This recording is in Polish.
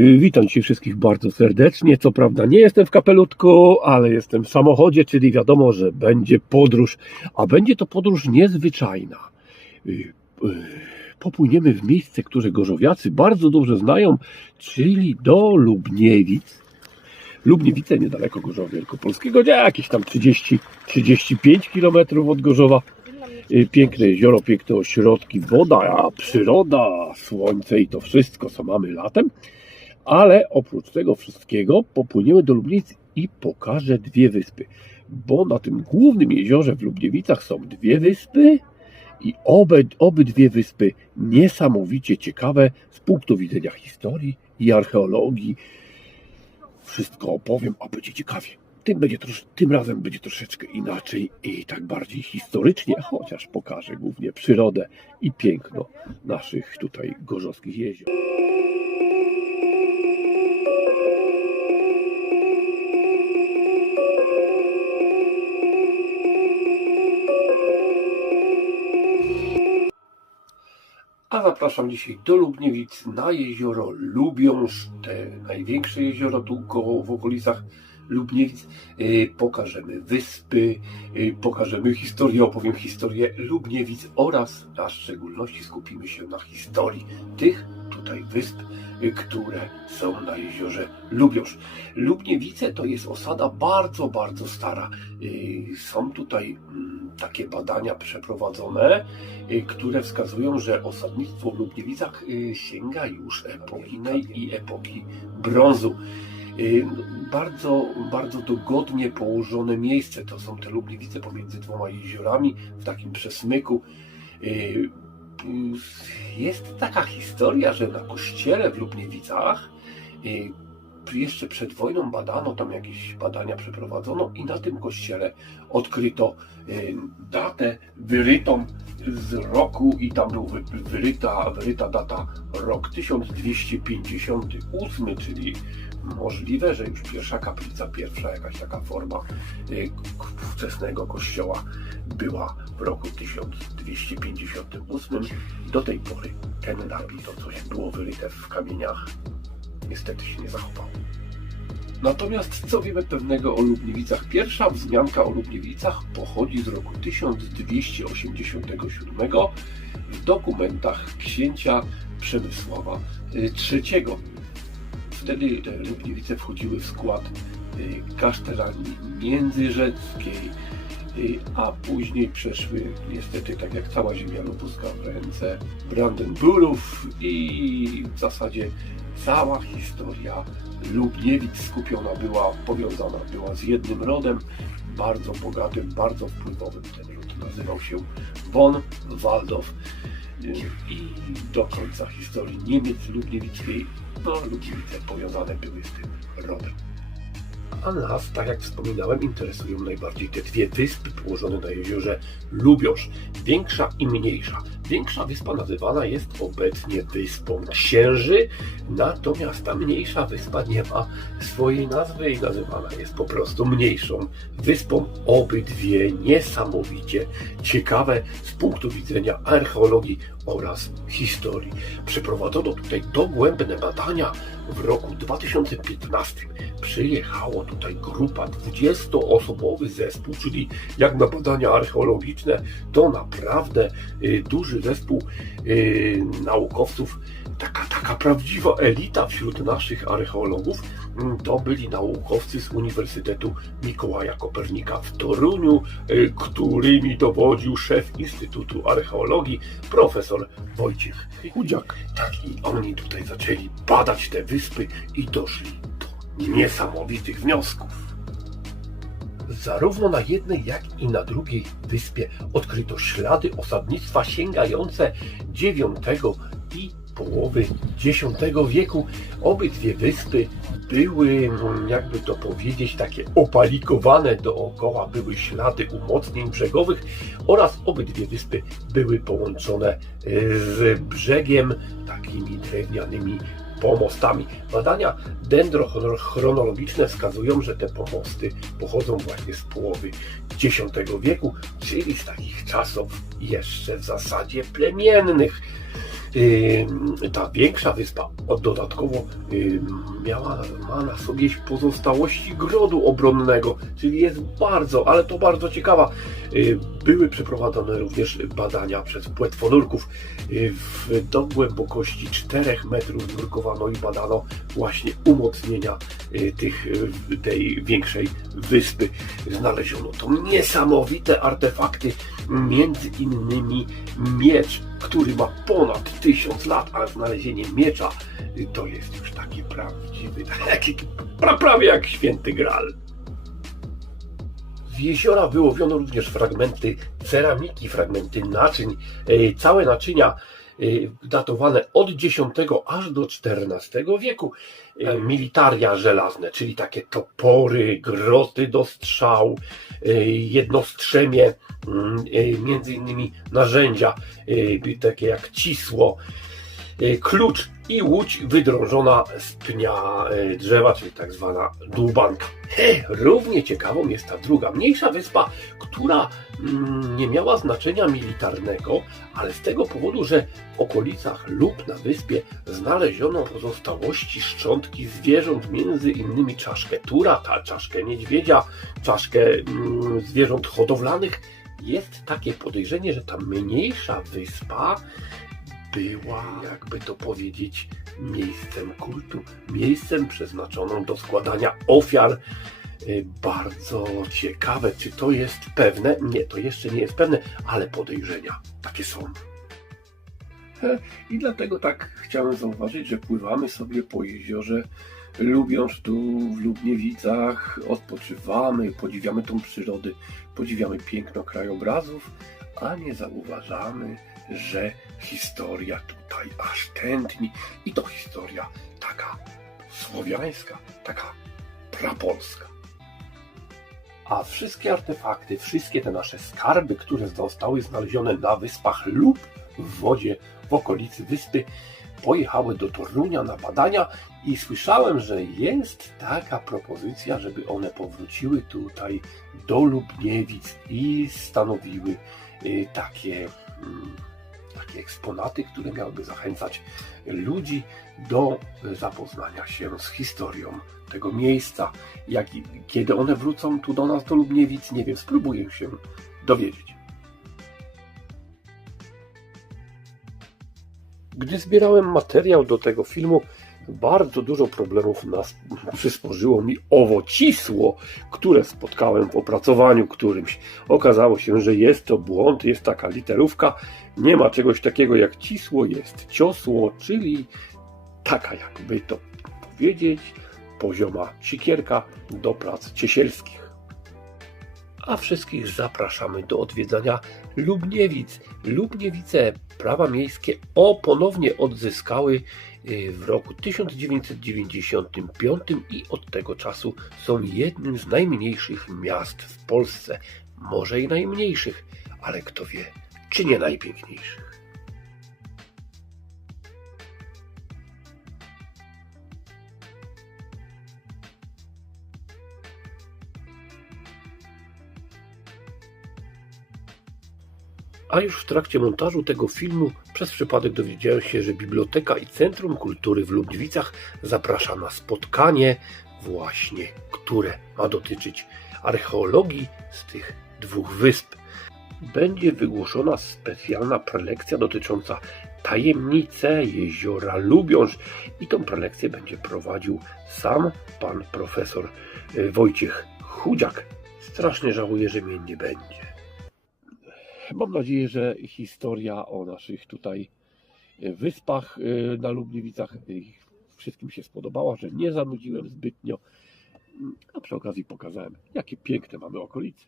Y, Witam Cię wszystkich bardzo serdecznie. Co prawda nie jestem w kapelutku, ale jestem w samochodzie, czyli wiadomo, że będzie podróż, a będzie to podróż niezwyczajna. Y, y, Popłyniemy w miejsce, które gorzowiacy bardzo dobrze znają, czyli do Lubniewic. Lubniewice niedaleko Gorzowa Wielkopolskiego, nie, jakieś tam 30-35 km od Gorzowa. Piękne jezioro, piękne ośrodki, woda, przyroda, słońce i to wszystko, co mamy latem. Ale oprócz tego wszystkiego popłyniemy do Lubnic i pokażę dwie wyspy. Bo na tym głównym jeziorze w Lubniewicach są dwie wyspy i obe, obydwie wyspy niesamowicie ciekawe z punktu widzenia historii i archeologii. Wszystko opowiem, a będzie ciekawie. Tym, będzie trosz, tym razem będzie troszeczkę inaczej i tak bardziej historycznie, chociaż pokażę głównie przyrodę i piękno naszych tutaj gorzowskich jezior. A zapraszam dzisiaj do Lubniewic. Na jezioro Lubiąż, te największe jezioro tu koło w okolicach Lubniewic. Yy, Pokażemy wyspy, yy, pokażemy historię, opowiem historię Lubniewic oraz na szczególności skupimy się na historii tych tutaj wysp, które są na jeziorze Lubiąż. Lubniewice to jest osada bardzo, bardzo stara. Yy, Są tutaj mm, takie badania przeprowadzone, y, które wskazują, że osadnictwo w Lubniewicach y, sięga już epoki innej i epoki brązu. Y, Bardzo, bardzo dogodnie położone miejsce to są te Lubniewice pomiędzy dwoma jeziorami w takim przesmyku. Y, Jest taka historia, że na kościele w Lubniewicach y, jeszcze przed wojną badano, tam jakieś badania przeprowadzono i na tym kościele odkryto y, datę wyrytą z roku i tam był wy- wyryta, wyryta data rok 1258, czyli możliwe, że już pierwsza kaplica, pierwsza jakaś taka forma y, wczesnego kościoła była w roku 1258. Do tej pory ten napis, to coś było wyryte w kamieniach, niestety się nie zachowało. Natomiast co wiemy pewnego o Lubniewicach? Pierwsza wzmianka o Lubniewicach pochodzi z roku 1287 w dokumentach księcia Przemysława y, III. Wtedy te Lubniewice wchodziły w skład y, kasztelanii międzyrzeckiej, y, a później przeszły niestety, tak jak cała ziemia lubuska, w ręce Brandenburów i w zasadzie cała historia Lubniewic skupiona była, powiązana była z jednym rodem, bardzo bogatym, bardzo wpływowym. Ten ród nazywał się von Waldow i do końca historii Niemiec Lubniewickiej, Lubniewice powiązane były z tym rodem. A nas, tak jak wspominałem, interesują najbardziej te dwie wyspy położone na jeziorze Lubiąż, większa i mniejsza. Większa wyspa nazywana jest obecnie wyspą Księży, natomiast ta mniejsza wyspa nie ma swojej nazwy i nazywana jest po prostu mniejszą wyspą. Obydwie niesamowicie ciekawe z punktu widzenia archeologii oraz historii. Przeprowadzono tutaj dogłębne badania w roku 2015. Przyjechało tutaj grupa 20-osobowy zespół, czyli jak na badania archeologiczne, to naprawdę y, duży zespół y, naukowców, taka, taka prawdziwa elita wśród naszych archeologów. Mm, To byli naukowcy z Uniwersytetu Mikołaja Kopernika w Toruniu, y, którymi dowodził szef Instytutu Archeologii, profesor Wojciech Chudziak. Tak, i oni tutaj zaczęli badać te wyspy i doszli do niesamowitych wniosków. Zarówno na jednej, jak i na drugiej wyspie odkryto ślady osadnictwa sięgające IX i połowy X wieku. Obydwie wyspy były, mm, jakby to powiedzieć, takie opalikowane dookoła, były ślady umocnień brzegowych oraz obydwie wyspy były połączone y, z brzegiem takimi drewnianymi pomostami. Badania dendrochronologiczne wskazują, że te pomosty pochodzą właśnie z połowy X wieku, czyli z takich czasów jeszcze w zasadzie plemiennych. Ta większa wyspa od- dodatkowo miała, ma na sobie pozostałości grodu obronnego, czyli jest bardzo, ale to bardzo ciekawa. Były przeprowadzone również badania przez płetwonurków. Do głębokości 4 metrów nurkowano i badano właśnie umocnienia y, tych, tej większej wyspy. Znaleziono to niesamowite artefakty, między innymi miecz, który ma ponad tysiąc lat, a znalezienie miecza y, to jest już taki prawdziwy, pra, prawie jak święty Graal. Z jeziora wyłowiono również fragmenty ceramiki, fragmenty naczyń, e, całe naczynia datowane od X aż do XIV wieku. E, Militaria żelazne, czyli takie topory, groty do strzał, e, jednostrzemie, mm, między innymi narzędzia, takie jak cisło, klucz i łódź wydrążona z pnia e, drzewa, czyli tak zwana dłubanka. He, równie ciekawą jest ta druga, mniejsza wyspa, która mm, nie miała znaczenia militarnego, ale z tego powodu, że w okolicach lub na wyspie znaleziono pozostałości szczątki zwierząt, między innymi czaszkę turata, czaszkę niedźwiedzia, czaszkę mm, zwierząt hodowlanych. Jest takie podejrzenie, że ta mniejsza wyspa była, jakby to powiedzieć, miejscem kultu, miejscem przeznaczonym do składania ofiar. Y, Bardzo ciekawe, czy to jest pewne? Nie, to jeszcze nie jest pewne, ale podejrzenia takie są. I dlatego tak chciałem zauważyć, że pływamy sobie po jeziorze Lubiąż tu w Lubniewicach, odpoczywamy, podziwiamy tą przyrodę, podziwiamy piękno krajobrazów, a nie zauważamy, że historia tutaj aż tętni i to historia taka słowiańska, taka prapolska. A wszystkie artefakty, wszystkie te nasze skarby, które zostały znalezione na wyspach lub w wodzie w okolicy wyspy, pojechały do Torunia na badania i słyszałem, że jest taka propozycja, żeby one powróciły tutaj do Lubniewic i stanowiły y, takie, mm, takie eksponaty, które miałyby zachęcać ludzi do zapoznania się z historią tego miejsca. Jak, kiedy one wrócą tu do nas, do Lubniewic, nie wiem, spróbuję się dowiedzieć. Gdy zbierałem materiał do tego filmu, bardzo dużo problemów nas przysporzyło mi owocisło, które spotkałem w opracowaniu którymś. Okazało się, że jest to błąd, jest taka literówka, nie ma czegoś takiego jak cisło, jest ciosło, czyli taka jakby to powiedzieć, pozioma sikierka do prac ciesielskich. A wszystkich zapraszamy do odwiedzania Lubniewic. Lubniewice, prawa miejskie, o ponownie odzyskały y, w roku 1995 i od tego czasu są jednym z najmniejszych miast w Polsce. Może i najmniejszych, ale kto wie, czy nie najpiękniejszych. A już w trakcie montażu tego filmu przez przypadek dowiedziałem się, że Biblioteka i Centrum Kultury w Lubniewicach zaprasza na spotkanie właśnie, które ma dotyczyć archeologii z tych dwóch wysp. Będzie wygłoszona specjalna prelekcja dotycząca tajemnice jeziora Lubiąż i tą prelekcję będzie prowadził sam pan profesor y, Wojciech Chudziak. Strasznie żałuję, że mnie nie będzie. Mam nadzieję, że historia o naszych tutaj e, wyspach e, na Lubniewicach e, wszystkim się spodobała, że nie zanudziłem zbytnio, a przy okazji pokazałem, jakie piękne mamy okolice.